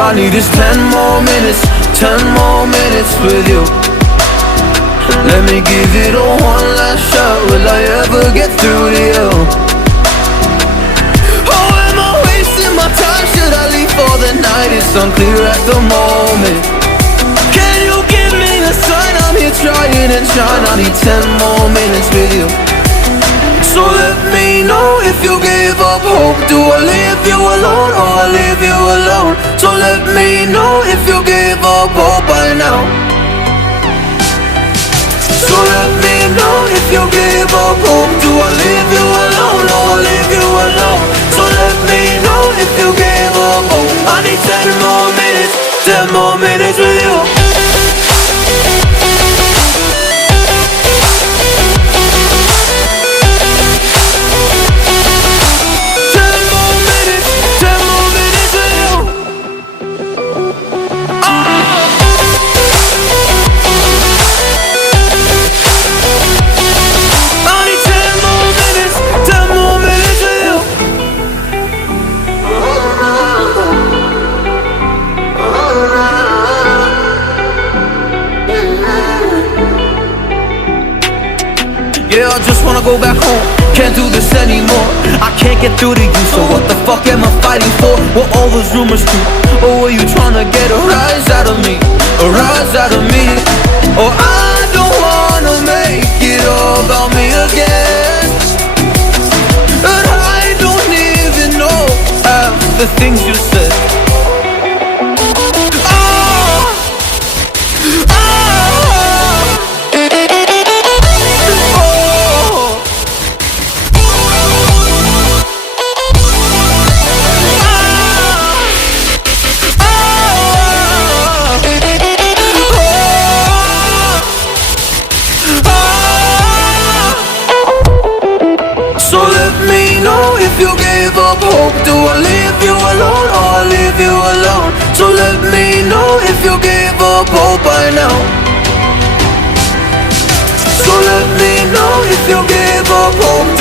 All I need is 10 more minutes, 10 more minutes with you. Let me give it a one last shot. Will I ever get through to you? Oh, am I wasting my time? Should I leave for the night? It's unclear at the moment. Can you give me a sign? I'm here trying and trying. I need 10 more minutes with you. So let me know if you gave up hope. Do I leave you alone or I leave you alone? So let me know if you gave up hope by now. So let me know if you gave up hope. Do I leave you alone or I leave you alone? So let me know if you gave up hope. I need 10 more minutes, 10 more minutes with you. Yeah, I just wanna go back home. Can't do this anymore. I can't get through to you, so what the fuck am I fighting for? Were all those rumors true? Or were you trying to get a rise out of me? A rise out of me? Or I don't wanna make it all about me again. And I don't even know half the things you said. So let me know if you gave up hope. Do I leave you alone or I leave you alone? So let me know if you gave up hope by now. So let me know if you gave up hope.